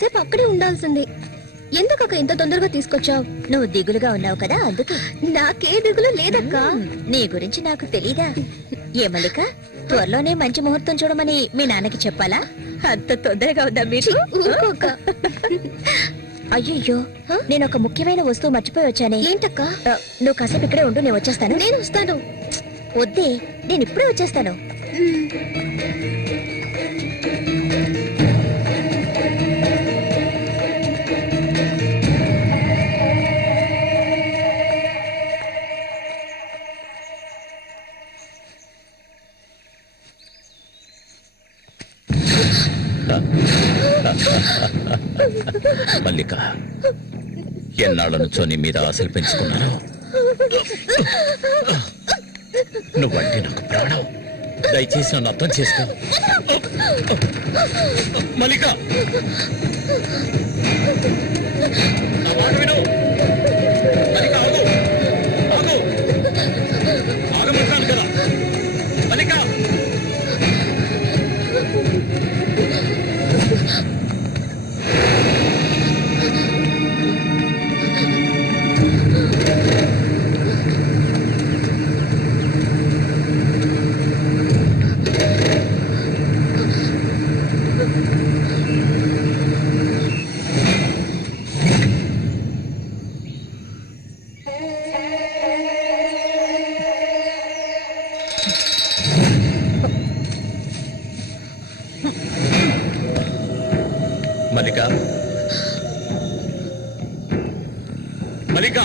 సేపు అక్కడే ఉండాల్సింది. ఎందుకక్క ఇంత తొందరగా తీసుకొచ్చావు? నువ్వు దిగులుగా ఉన్నావు కదా అందుకే. నాకే దిగులు లేదక్క. నీ గురించి నాకు తెలీదా? ఏ మల్లిక, త్వరలోనే మంచి ముహూర్తం చూడమని మీ నాన్నకి చెప్పాలా? అంత తొందరగా ఉందా మీరు? ఊరుకోక. అయ్యయ్యో, నేను ఒక ముఖ్యమైన వస్తువు మర్చిపోయి వచ్చానే. ఏంటక్క? నువ్వు కాసేపు ఇక్కడే ఉండు, నేను వచ్చేస్తాను. నేను వస్తాను. వద్దే, నేను ఇప్పుడే వచ్చేస్తాను. మల్లిక, ఎన్నాళ్ళ నుంచో నీ మీద ఆశలు పెంచుకున్నాను. నువ్వంటే నాకు ప్రాణం. దయచేసి నన్ను అర్థం చేసుకో మల్లిక. నా మాట విను మల్లిక. ఆగు ఆగు, ఆగమంటాను కదా మల్లిక. మల్లిక, మల్లిక,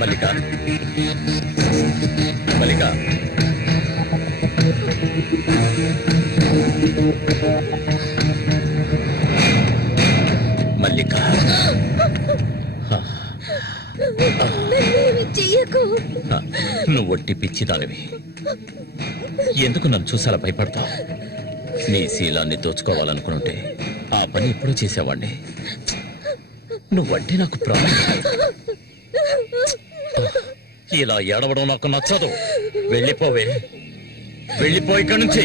మల్లిక, మల్లిక. మల్లిక, చెయ్యకు. నువ్వు ఒట్టి పిచ్చిదానివి. ఎందుకు నన్ను చూసాలా భయపడతావు? నీ శీలాన్ని దోచుకోవాలనుకుంటే ఆ పని ఎప్పుడూ చేసేవాడిని. నువ్వంటే నాకు ప్రాణం. ఇలా ఏడవడం నాకు నచ్చదు. వెళ్ళిపోవే, వెళ్ళిపో ఇక్కడి నుంచి.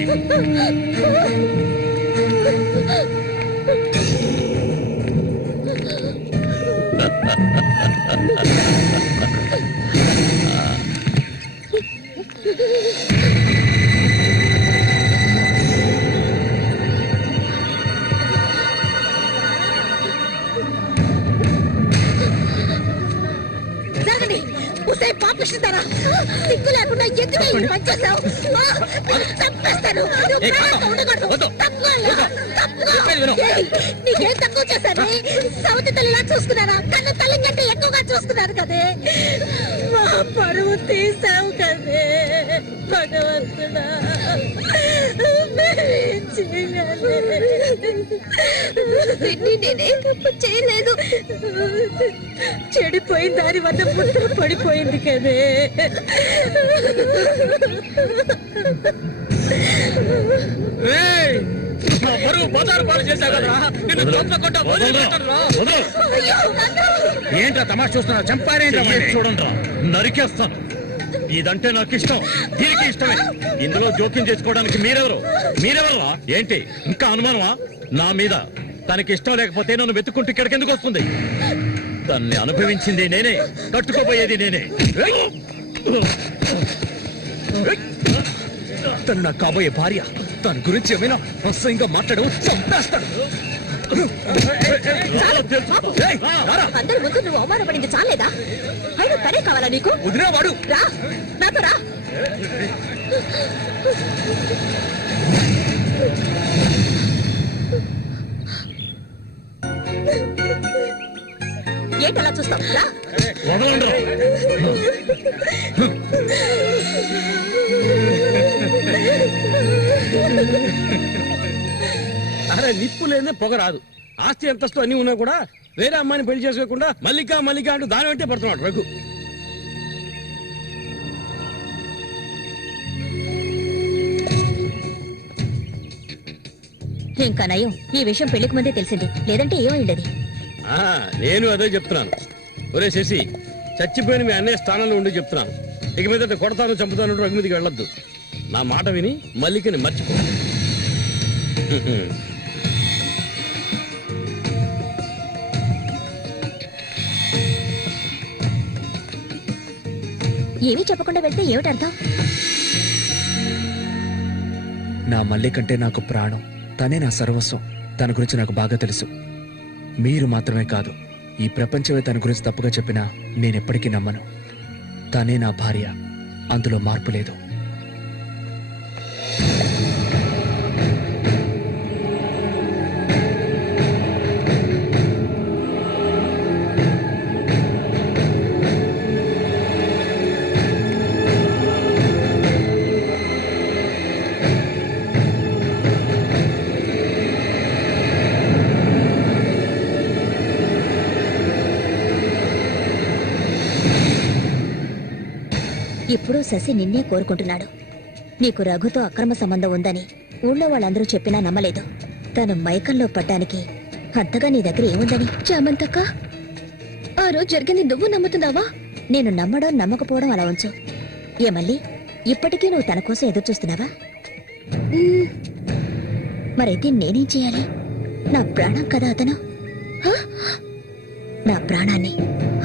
పాపిస్తారా? సిగ్గు లేకుండా ఎందుకు పనిచేస్తావు? చంపేస్తాను. నీకేం తక్కువ చేశాను? సౌతి తల్లిలా చూసుకున్నారా? కన్ను తల్లి కంటే ఎక్కువగా చూసుకున్నారు కదే. మా పరువు తీసావు కదే భగవంతుడా. నేనే తప్పు చేయలేదు. చెడిపోయిన దాని వద్ద పుట్టు పడిపోయింది కదే. ఏంట్రా తమాషా చూస్తున్నా? చంపారేంటి? చూడండి, నరికేస్తాను. ఇదంటే నాకు ఇష్టం, దీనికి ఇష్టమే. ఇందులో జోక్యం చేసుకోవడానికి మీరెవరా? ఏంటి ఇంకా అనుమానమా నా మీద? తనకి ఇష్టం లేకపోతే నన్ను వెతుక్కుంటూ ఇక్కడికి ఎందుకు వస్తుంది? దాన్ని అనుభవించింది నేనే, కట్టుకోబోయేది నేనే. తను నాకు కాబోయే భార్య. తన గురించి ఏమైనా అసహ్యంగా మాట్లాడు, చంపేస్తాను. అందరి ముందు నువ్వు అవమానపడింది చాలేదా? అయినా తనే కావాలా నీకు? వదిలేవాడు. రా నాతో రా. ఏంటలా చూస్తావు? రా. అరే నిప్పు లేదే పొగ రాదు. ఆస్తి అంతస్తు అన్ని ఉన్నా కూడా వేరే అమ్మాయిని పెళ్లి చేసుకోకుండా మల్లిక మల్లిక అంటూ దాని వెంటే పడుతున్నాడు రఘు. ఇంకా నయం ఈ విషయం పెళ్లికి ముందే తెలిసింది, లేదంటే ఏమైండది. నేను అదే చెప్తున్నాను. ఒరే శశి, చచ్చిపోయిన మీ అన్నయ్య స్థానంలో ఉండి చెప్తున్నాను. ఇక మీద కొడతాను చంపుతాను రఘు మీదకి వెళ్ళొద్దు. నా మాట విని మల్లికని మర్చిపో. ఏమీ చెప్పకుండా వెళ్తే ఏమిటి అర్థం? నా మల్లి కంటే నాకు ప్రాణం, తనే నా సర్వస్వం. తన గురించి నాకు బాగా తెలుసు. మీరు మాత్రమే కాదు, ఈ ప్రపంచమే తన గురించి తప్పుగా చెప్పినా నేనెప్పటికీ నమ్మను. తనే నా భార్య, అందులో మార్పు లేదు. ఇప్పుడు శశి నిన్నే కోరుకుంటున్నాడు. నీకు రఘుతో అక్రమ సంబంధం ఉందని ఊళ్ళో వాళ్ళందరూ చెప్పినా నమ్మలేదు. తను మైకంలో పడ్డానికి అంతగా నీ దగ్గర ఏముందని? చామంతక్క, ఆ రోజు జరిగింది నువ్వు నమ్ముతున్నావా? నేను నమ్మడం నమ్మకపోవడం అలా ఉంచు. ఏమల్లి, ఇప్పటికీ నువ్వు తన కోసం ఎదురు చూస్తున్నావా? మరైతే నేనేం చేయాలి? నా ప్రాణం కదా అతను. హ? నా ప్రాణాన్ని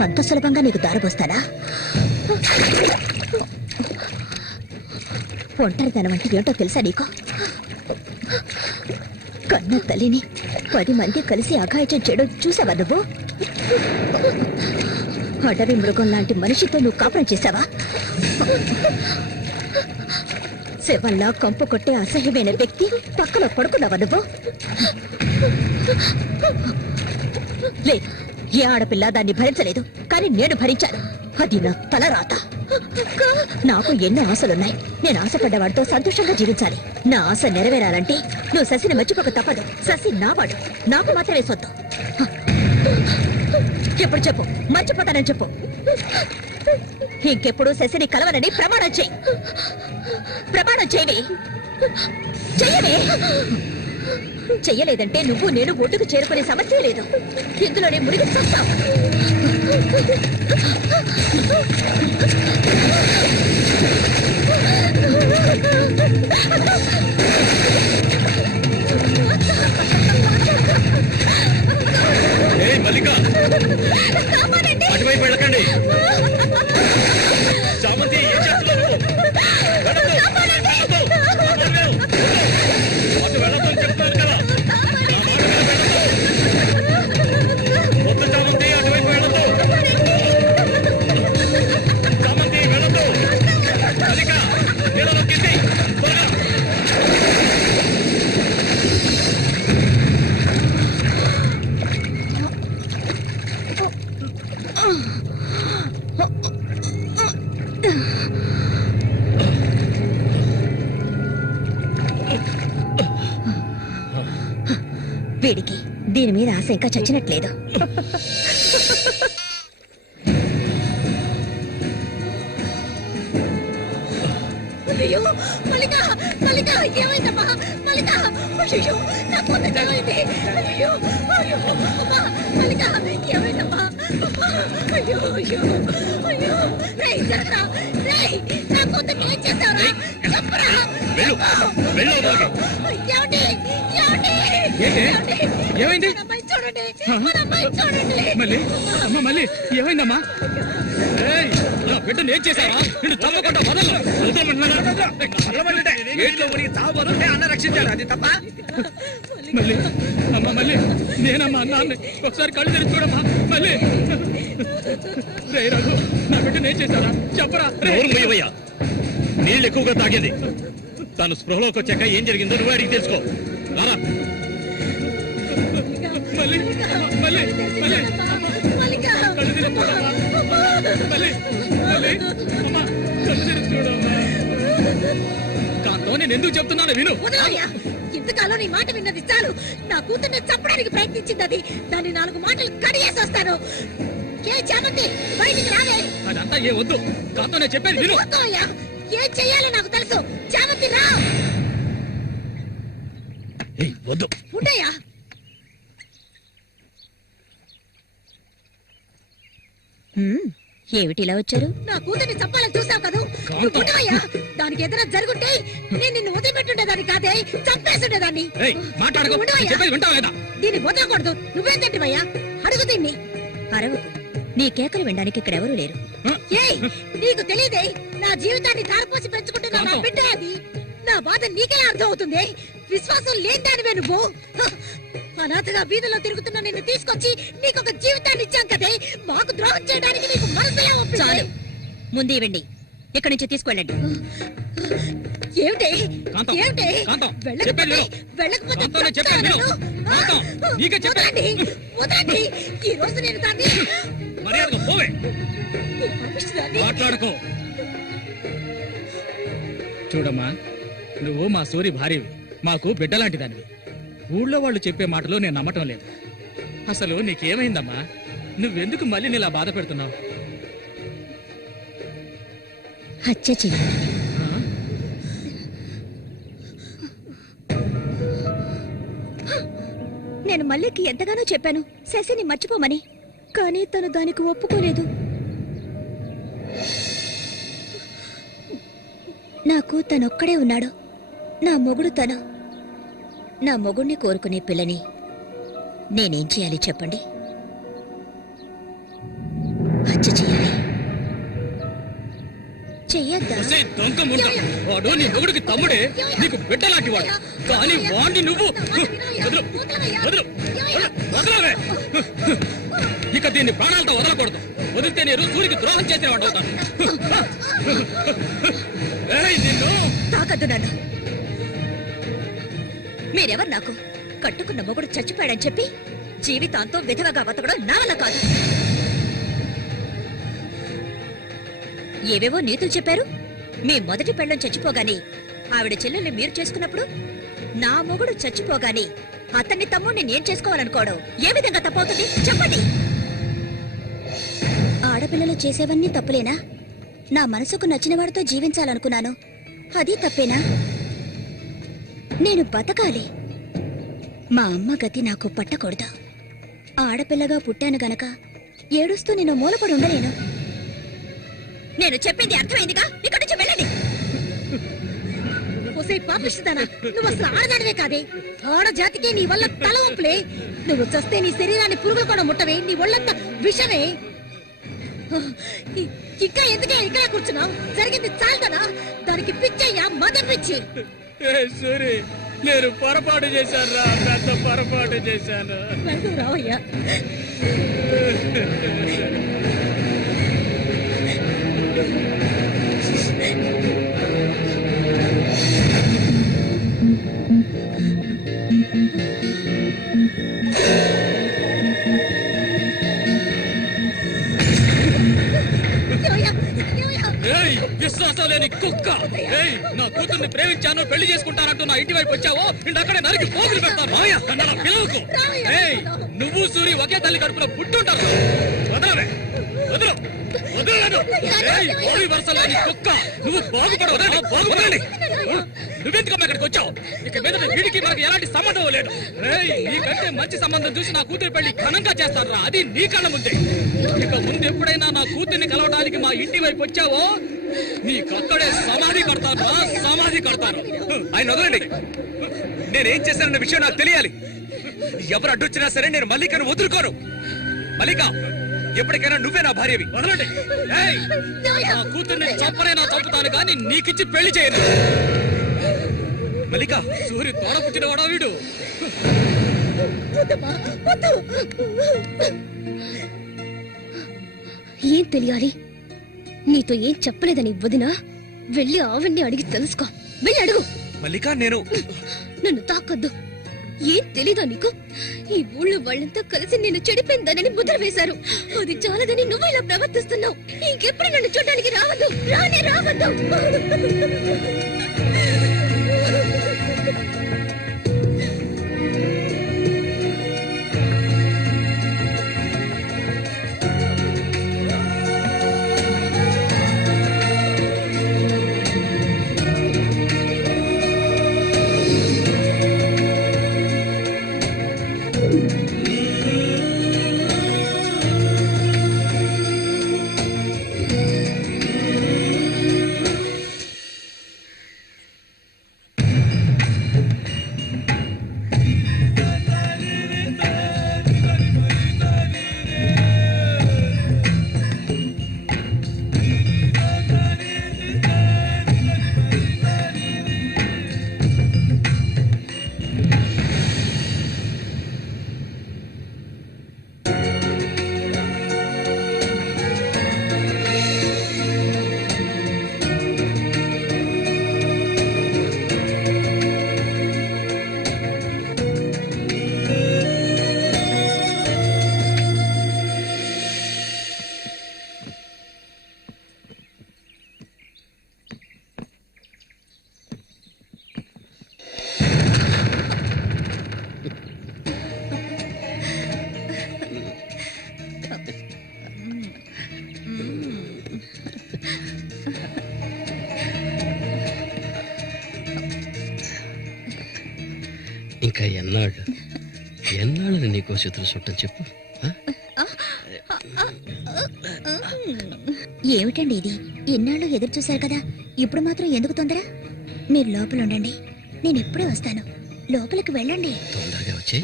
అంత సులభంగా నీకు దారబోస్తానా? ఒంటరితనం అంటే ఏంటో తెలుసా నీకు? కన్న తల్లిని 10 మంది కలిసి అఘాయిత్యం చేయడం చూసావా నువ్వు? అడవి మృగం లాంటి మనిషితో నువ్వు కాపురం చేశావా? శవంలా కంపు కొట్టే అసహ్యమైన వ్యక్తి పక్కలో పడుకున్నావా నువ్వు? లేదు, ఏ ఆడపిల్ల దాన్ని భరించలేదు, కానీ నేను భరించాను. అది నా తలరాత. నాకు ఎన్నో ఆశలున్నాయి. నేను ఆశపడ్డవాడితో సంతోషంగా జీవించాలి. నా ఆశ నెరవేరాలంటే నువ్వు శశిని మర్చిపోక తప్పదు. శశి నావాడు, నాకు మాత్రమే సొత్తు. ఎప్పుడు చెప్పు, మర్చిపోతానని చెప్పు. ఇంకెప్పుడు శశిని కలవనని ప్రమాణం చేయి. ప్రమాణం చేయవే. చెయ్యవే. చెయ్యలేదంటే నువ్వు నేను ఒడ్డుకు చేరుకునే సమస్య లేదు. ఇందులోనే మునిగి చూస్తావు. మల్లిక, అటువైపు వెళ్ళకండి. చామంతి, ఏం చేస్తున్నావు నువ్వు? వెళ్ళొద్దు. అటు వెళ్ళొద్దని చెప్తున్నాను కదా. నా మాట మీద వెళ్ళొద్దు. వద్దు చామంతి, అటువైపు వెళ్ళొద్దు. చామంతి, వెళ్ళొద్దు. మల్లిక, నీళ్ళలో కింది త్వరగా. వీడికి దీని మీద ఆశ ఇంకా చచ్చినట్లేదు. అయ్యో మల్లిక, మల్లిక, ఏమైందమ్మా? మల్లిక, అయ్యో నా కూతురు ఏమైంది? అయ్యో, అయ్యో అమ్మా, మల్లిక, ఏమైందమ్మా? అయ్యో, అయ్యో, అయ్యో. రేయ్ జరగరా, రేయ్, నా కూతురు ఏం చేశావురా? చెప్పరా. వెళ్ళు, వెళ్ళు లోపలికి. ఏమండి, ఏమండి, ఏమండి? ఏమైంది? మన అమ్మాయి చూడండి, మన అమ్మాయి చూడండి. మళ్ళీ అమ్మా, మళ్ళీ ఏమైందమ్మా? ఏయ్, నా బిడ్డను ఏం చేశావా? నిన్ను తప్పకుండా వదలను. అన్న రక్షించాడు, అది తప్ప. మళ్ళీ అమ్మా, మళ్ళీ నేనమ్మా అన్నాన్ని ఒకసారి కళ్ళు తెరిచి చూడమ్మా. మళ్ళీ రే రఘు, నా బిడ్డను ఏం చేశారా? చెప్పరా. నోరు మూయవయ్యా. నీళ్ళు ఎక్కువగా తాగింది. తను స్పృహలోకి వచ్చాక ఏం జరిగిందో నువ్వు అడిగి తెలుసుకో. రారా. మళ్ళీ మళ్ళీ మళ్ళీ మల్లిక, కళ్ళు తెరిచి చూడమ్మా. మళ్ళీ మళ్ళీ అమ్మా, కళ్ళు తెరిచి చూడమ్మా. కాంతో నేను ఎందుకు చెప్తున్నాను విను. వదలయ్యా. ఇంతకాలం నీ మాట విన్నది చాలు. నా కూతుర్ని చంపడానికి ప్రయత్నించింది అది. దాన్ని 4 మాటలు కడిగేసి వస్తాను. ఏ చామంతి, బయటికి రాలే. అదంతా ఏ వద్దు. కాంతో నేను చెప్పేది విను. వదలయ్యా. ఏం చెయ్యాలో నాకు తెలుసు. చామంతి రా. వద్దు. ఉండయ్యా. ఏమిటిలా వచ్చారు? నా కూతుర్ని చంపాలని చూసావు కదా, నువ్వు ఉండవయ్యా. దానికి ఏదైనా జరుగుంటే నేను నిన్ను వదిలిపెట్టుండేదాన్ని కాదే, చంపేసుండేదాన్ని. మాట్లాడుకో ఉండవయ్యా. వింటావా లేదా? దీన్ని వదలకూడదు. నువ్వేం తింటివయ్యా? అడుగు దీన్ని. అరవకు. నీ కేకలు వినడానికి ఇక్కడెవరూ లేరు. ఏయ్, నీకు తెలియదే, నా జీవితాన్ని ధారపోసి పెంచుకుంటున్నా నా బిడ్డ అది. నా బాధ నీకెలా అర్థం అవుతుంది? విశ్వాసం లేదానివే నువ్వు. అనాథగా వీధిలో తిరుగుతున్న నిన్ను తీసుకొచ్చి నీకొక జీవితాన్ని ఇచ్చాం కదే, మాకు ద్రోహం చేయడానికి నీకు మనసులా ఒప్పింది. చాలు, ముందు ఇవ్వండి. ఇక్కడి నుంచి తీసుకెళ్ళండి. ఏమిటి కాంతం, ఏమిటి? కాంతం, వెళ్ళకపోతే చెప్పేది విను. వెళ్ళకపోతే కాంతం, నేను చెప్పేది విను. చంపుతాను. కాంతం, నీకే చెప్పేది. వదలండి, వదలండి. ఈ రోజు నేను దాన్ని మర్యాదగా పోవే. ఈ పంపిస్తున్నాన్ని మాట్లాడుకో. చూడమ్మా, నువ్వు మా సూరి భార్యవి, మాకు బిడ్డలాంటి దానివి. ఊళ్ళో వాళ్ళు చెప్పే మాటలు నేను నమ్మటం లేదు. అసలు నీకేమైందమ్మా? నువ్వెందుకు మళ్ళీ నీలా బాధ పెడుతున్నావు? హత్య చెయ్యాలి. నేను మల్లికి ఎంతగానో చెప్పాను శశిని మర్చిపోమని, కానీ తను దానికి ఒప్పుకోలేదు. నాకు తనొక్కడే ఉన్నాడు. నా మొగుడు తను. నా మొగుణ్ణి కోరుకునే పిల్లని నేనేం చేయాలి చెప్పండి? హత్య చేయాలి. చెయ్యొద్దా? ఒసేయ్ దొంగ ముండ, వాడు నీ మొగుడికి తమ్ముడే, నీకు బిడ్డలాంటి వాడు. కానీ వాణ్ణి నువ్వు వదలు, వదలు, వదలవే. ఇక దీన్ని ప్రాణాలతో వదలకూడదు. వదిలితే నేను సూరికి ద్రోహం చేసిన వాడు అవుతాను. ఏయ్, నిన్ను తాకద్దు నన్ను. మీరెవరు నాకు? కట్టుకున్న మొగుడు చచ్చిపోయాడని చెప్పి జీవితాంతో విధవగా బతకడం నా వల్ల కాదు. ఏవేవో నీతులు చెప్పారు. మీ మొదటి పెళ్ళం చచ్చిపోగానే ఆవిడ చెల్లెల్ని మీరు చేసుకున్నప్పుడు, నా మొగుడు చచ్చిపోగానే అతన్ని తమ్ముడిని నేను చేసుకోవాలనుకోవడం ఏ విధంగా తప్పవుతుంది చెప్పండి? ఆడపిల్లలు చేసేవన్నీ తప్పులేనా? నా మనసుకు నచ్చిన వాడితో జీవించాలనుకున్నాను, అది తప్పేనా? నేను బతకాలి. మా అమ్మ గతి నాకు పట్టకూడదు. ఆడపిల్లగా పుట్టాను గనక ఏడుస్తూ నేను మూలపడి ఉండలేను. నేను చెప్పింది అర్థమైందిగా? ఇక్కడి నుంచి వెళ్ళండి. ఒసే పాపిస్తుందానా, నువ్వు అసలు ఆడదానివే కాదే. ఆడజాతికే నీ వల్ల తల ఒప్పులే. నువ్వు చస్తే నీ శరీరాన్ని పురుగులు కూడా ముట్టవే. నీ ఒళ్ళంతా విషమే. ఇంకా ఎందుకే ఇక్కడ కూర్చున్నావు? జరిగింది చాలుదనా? దానికి పిచ్చయ్యా, మద పిచ్చి. సూరి, నేను పొరపాటు చేశాను రా, పెద్ద పొరపాటు చేశాను. వెళ్ళు రావయ్యా. ఏయ్, విశ్వాసం లేని కుక్క! ఏయ్, నా కూతుర్ని ప్రేమించాను, పెళ్లి చేసుకుంటానంటూ నా ఇంటి వైపు వచ్చావో ఇంటక్కడే నరికి పోగులు పెడతాను. మావయ్య, నన్ను అలా పిలవకు. ఏయ్, నువ్వు సూరి ఒకే తల్లి కడుపులో పుట్టుంటారు. వదలవే, వదలు, వదలలేదు. ఏయ్, బావి వరుస లేని కుక్క! నువ్వు బాగుపడవు, బాగుపడాలి. నువ్వెందుకు ఇక్కడికి వచ్చావు? ఇక మీద వీడికి మనకి ఎలాంటి సంబంధం లేదు. ఏయ్, నీకంటే మంచి సంబంధం చూసి నా కూతురు పెళ్లి ఘనంగా చేస్తాను. అది నీ కళ్ళ ముందే. ఇక ముందు ఎప్పుడైనా నా కూతుర్ని కలవడానికి మా ఇంటి వైపు వచ్చావో నీకక్కడే సమాధి కడతాను, సమాధి కడతాను. ఆయన వదలండి. నేనేం చేశానన్న విషయం నాకు తెలియాలి. ఎవరు అడ్డొచ్చినా సరే నేను మల్లికను వదులుకోను. మల్లిక, ఎప్పటికైనా నువ్వే నా భార్యవి. వదలండి. ఏయ్, నా కూతుర్ని చంపనైనా చంపుతాను కానీ నీకిచ్చి పెళ్లి చేయను. మల్లిక, సూరి తోడ పుట్టినవాడా వీడు? ఏం తెలియాలి? నీతో ఏం చెప్పలేదని వదినా? వెళ్ళి ఆవిడ్ని అడిగి తెలుసుకో. వెళ్ళి అడుగు. మల్లిక, నేను నన్ను తాకొద్దు. ఏం తెలీదా నీకు? ఈ ఊళ్ళో వాళ్ళంతా కలిసి నేను చెడిపోయిందనని ముద్ర వేశారు. అది చాలదని నువ్వు ఇలా ప్రవర్తిస్తున్నావు. ఇంకెప్పుడు నన్ను చూడడానికి రావద్దు, రానే రావద్దు. ఇంకా ఎన్నాళ్ళు నీకో చేతులు చుట్టం చెప్పు. ఏమిటండి ఇది? ఎన్నాళ్ళు ఎదురు చూశారు కదా, ఇప్పుడు మాత్రం ఎందుకు తొందర? మీరు లోపల ఉండండి, నేను ఎప్పుడే వస్తాను. లోపలికి వెళ్ళండి. తొందరగా వచ్చే.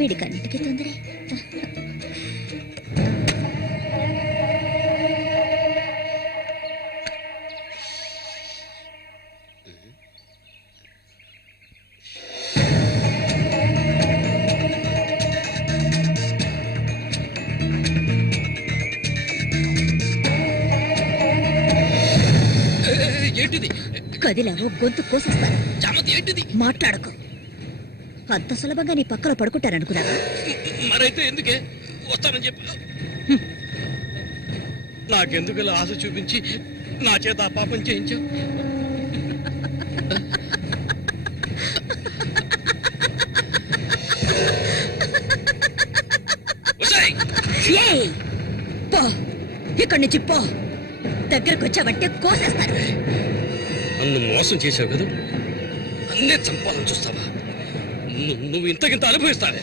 వీడికన్నిటికీ తొందరే. ఏంటిది? కదిలావో గొంతు కోసేస్తాను. చామంతి ఏంటిది? మాట్లాడకు. అంత సులభంగా నీ పక్కన పడుకుంటారనుకున్నావా? మరైతే ఎందుకే వస్తానని చెప్పి నాకెందుకు ఇలా ఆశ చూపించి నా చేత ఆ పాపం చేయించావు? ఏయ్! పో, ఇక్కడి నుంచి పో. దగ్గరకు వచ్చావంటే కోసేస్తాను. నన్ను మోసం చేసావు కదా, నన్నే చంపాలని చూస్తావా? నువ్వు ఇంతకింత అనుభవిస్తావే.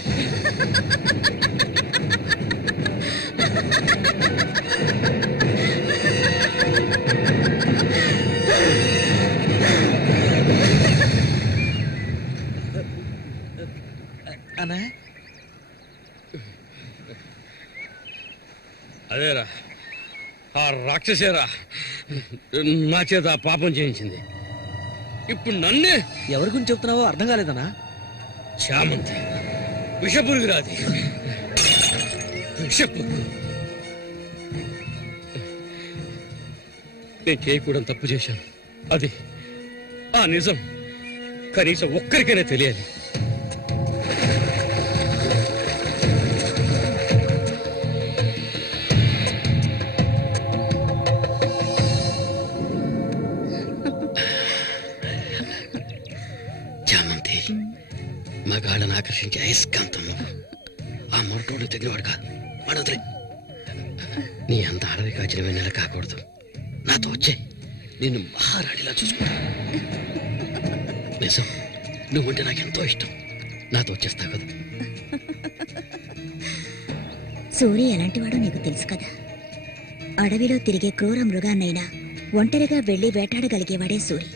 అదేరా, ఆ రాక్షసేరా నా చేత ఆ పాపం చేయించింది. ఇప్పుడు నన్నే. ఎవరి గురించి చెప్తున్నావో అర్థం కాలేదనా? చామంతి విషపురుగురాది, విషపురుగు. నేను చేయకూడదు తప్పు చేశాను. అది ఆ నిజం కనీసం ఒక్కరికైనా తెలియాలి. చామంతి మగాళ్ళని ఆకర్షించే అయస్కాంతం. ఆ మొరటోడు తెగినవాడు కాదు, వాడొదిలే. నీ అంత అడవి కాచిన వెన్నెల కాకూడదు. నాతో వచ్చే, నిన్ను మహారాణిలా చూసుకుంటా. నిజం, నువ్వుంటే నాకెంతో ఇష్టం. నాతో వచ్చేస్తావు కదా. సూర్య ఎలాంటివాడో నీకు తెలుసు కదా. అడవిలో తిరిగే క్రూర మృగాన్నైనా ఒంటరిగా వెళ్లి వేటాడగలిగేవాడే సూరి.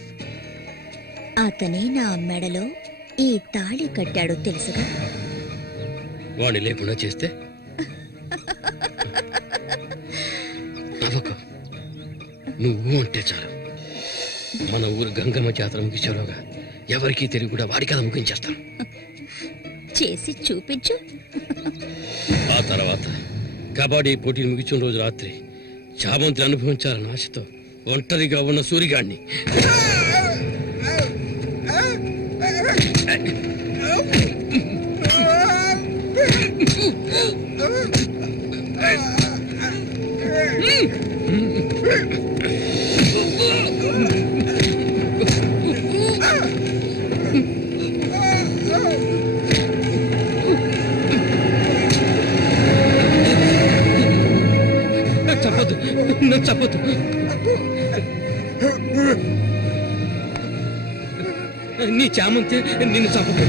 అతనే నా మెడలో ఈ తాళి కట్టాడు తెలుసుగా. వాణ్ణి లేకుండా చేస్తే నవ్వకు. నువ్వు అంటే చాలు. మన ఊరు గంగమ్మ జాతర ముగించేలోగా ఎవరికీ తెలివి కూడా వాడి కథ ముగించేస్తాను. చేసి చూపించు. ఆ తర్వాత కబడ్డీ పోటీలు ముగించిన రోజు రాత్రి చామంతి అనుభవించాలన్న ఆశతో ఒంటరిగా ఉన్న సూరిగాడిని చెప్పదు, నన్ను చెప్పదు. నీ చామంతి నిన్ను చంపదు.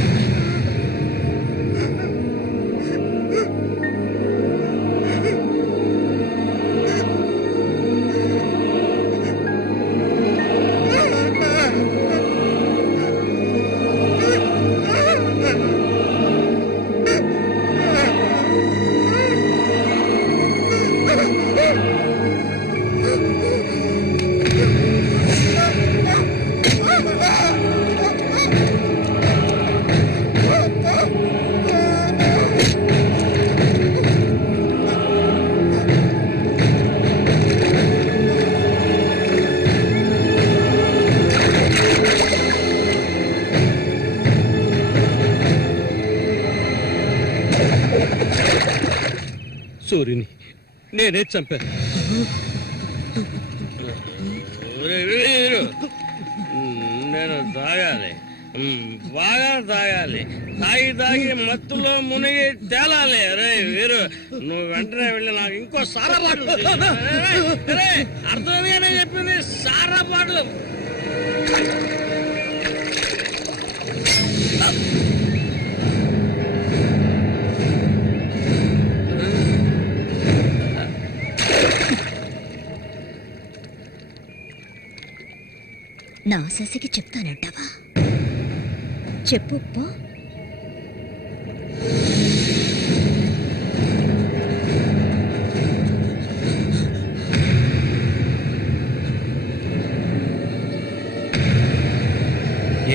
సూర్యుని నేనే చంపాను. నేను తాగాలి. బాగా తాగాలి. తాగి తాగి మత్తులో మునిగి తేలాలి. రే వీరు, నువ్వు వెంటనే వెళ్ళి నాకు ఇంకో సారా బాటలు అర్థమేనే చెప్పింది. సారా బాటలు నా శశికి చెప్తానంటావా? చెప్పు పో.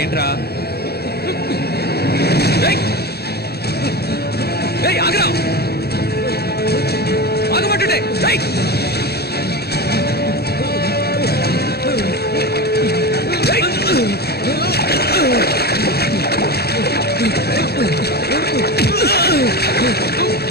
ఏంట్రా? ఆగరా, ఆగమంటుంటే